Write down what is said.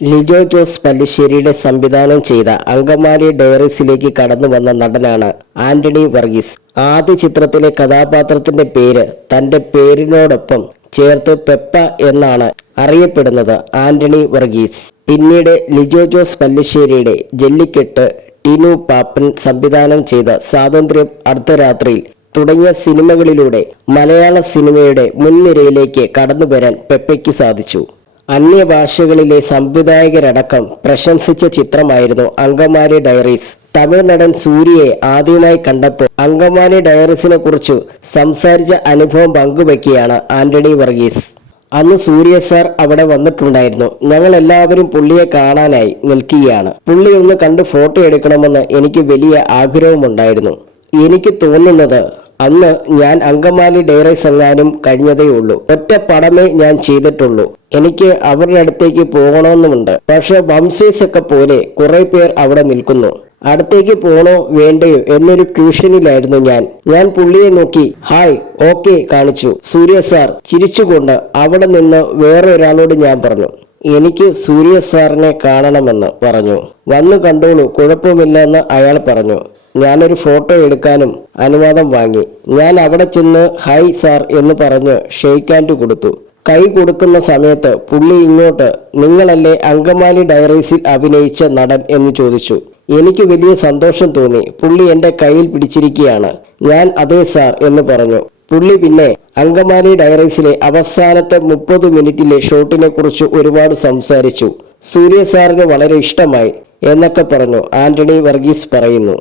ലിജോ ജോസ് പല്ലിശ്ശേരിയുടെ സംവിധാനം ചെയ്ത അങ്കമാലി ഡയറീസിലേക്ക് കടന്നു വന്ന നടനാണ് ആന്റണി വർഗീസ്. ആദ്യ ചിത്രത്തിലെ കഥാപാത്രത്തിന്റെ പേര് തന്റെ പേരിനോടൊപ്പം ചേർത്ത് പെപ്പ എന്നാണ് അറിയപ്പെടുന്നത് ആന്റണി വർഗീസ്. പിന്നീട് ലിജോ ജോസ് പല്ലിശ്ശേരിയുടെ ജല്ലിക്കെട്ട്, ടിനു പാപ്പൻ സംവിധാനം ചെയ്ത സ്വാതന്ത്ര്യം, അർദ്ധരാത്രിയിൽ തുടങ്ങിയ സിനിമകളിലൂടെ മലയാള സിനിമയുടെ മുൻനിരയിലേക്ക് കടന്നുവരാൻ പെപ്പയ്ക്ക് സാധിച്ചു. അന്യഭാഷകളിലെ സംവിധായകരടക്കം പ്രശംസിച്ച ചിത്രമായിരുന്നു അങ്കമാലി ഡയറീസ്. തമിഴ് നടൻ സൂര്യയെ ആദ്യമായി കണ്ടപ്പോൾ അങ്കമാലി ഡയറീസിനെ കുറിച്ച് സംസാരിച്ച അനുഭവം പങ്കുവയ്ക്കുകയാണ് ആന്റണി വർഗീസ്. അന്ന് സൂര്യ സാർ അവിടെ വന്നിട്ടുണ്ടായിരുന്നു. ഞങ്ങൾ എല്ലാവരും പുള്ളിയെ കാണാനായി നിൽക്കുകയാണ്. പുള്ളി ഒന്ന് കണ്ട് ഫോട്ടോ എടുക്കണമെന്ന് എനിക്ക് വലിയ ആഗ്രഹമുണ്ടായിരുന്നു. എനിക്ക് തോന്നുന്നത് അന്ന് ഞാൻ അങ്കമാലി ഡയറീസ് എങ്ങാനും കഴിഞ്ഞതേ ഉള്ളൂ. ഒറ്റ പടമേ ഞാൻ ചെയ്തിട്ടുള്ളൂ. എനിക്ക് അവരുടെ അടുത്തേക്ക് പോകണമെന്നുമുണ്ട്. പക്ഷെ വംശേഴ്സ് ഒക്കെ പോലെ കുറെ പേർ അവിടെ നിൽക്കുന്നു. അടുത്തേക്ക് പോകണോ വേണ്ടയോ എന്നൊരു ട്യൂഷനിലായിരുന്നു ഞാൻ പുള്ളിയെ നോക്കി ഹായ് ഓക്കെ കാണിച്ചു. സൂര്യ സാർ ചിരിച്ചുകൊണ്ട് അവിടെ നിന്ന് വേറെ ഒരാളോട് ഞാൻ പറഞ്ഞു, എനിക്ക് സൂര്യ സാറിനെ കാണണമെന്ന് പറഞ്ഞു. വന്നു കണ്ടോളൂ, കുഴപ്പമില്ലെന്ന് അയാൾ പറഞ്ഞു. ഞാനൊരു ഫോട്ടോ എടുക്കാനും അനുവാദം വാങ്ങി. ഞാൻ അവിടെ ചെന്ന് ഹായ് സാർ എന്ന് പറഞ്ഞ് ഷെയ്ക്ക് ഹാൻഡ് കൊടുത്തു. കൈ കൊടുക്കുന്ന സമയത്ത് പുള്ളി ഇങ്ങോട്ട്, നിങ്ങളല്ലേ അങ്കമാലി ഡയറീസിൽ അഭിനയിച്ച നടൻ എന്ന് ചോദിച്ചു. എനിക്ക് വലിയ സന്തോഷം തോന്നി. പുള്ളി എൻ്റെ കയ്യിൽ പിടിച്ചിരിക്കുകയാണ്. ഞാൻ അതെ സാർ എന്ന് പറഞ്ഞു. പുള്ളി പിന്നെ അങ്കമാലി ഡയറീസിലെ അവസാനത്തെ 30 മിനിറ്റിലെ ഷോട്ടിനെ കുറിച്ച് ഒരുപാട് സംസാരിച്ചു. സൂര്യ സാറിന് വളരെ ഇഷ്ടമായി എന്നൊക്കെ പറഞ്ഞു ആന്റണി വർഗീസ് പറയുന്നു.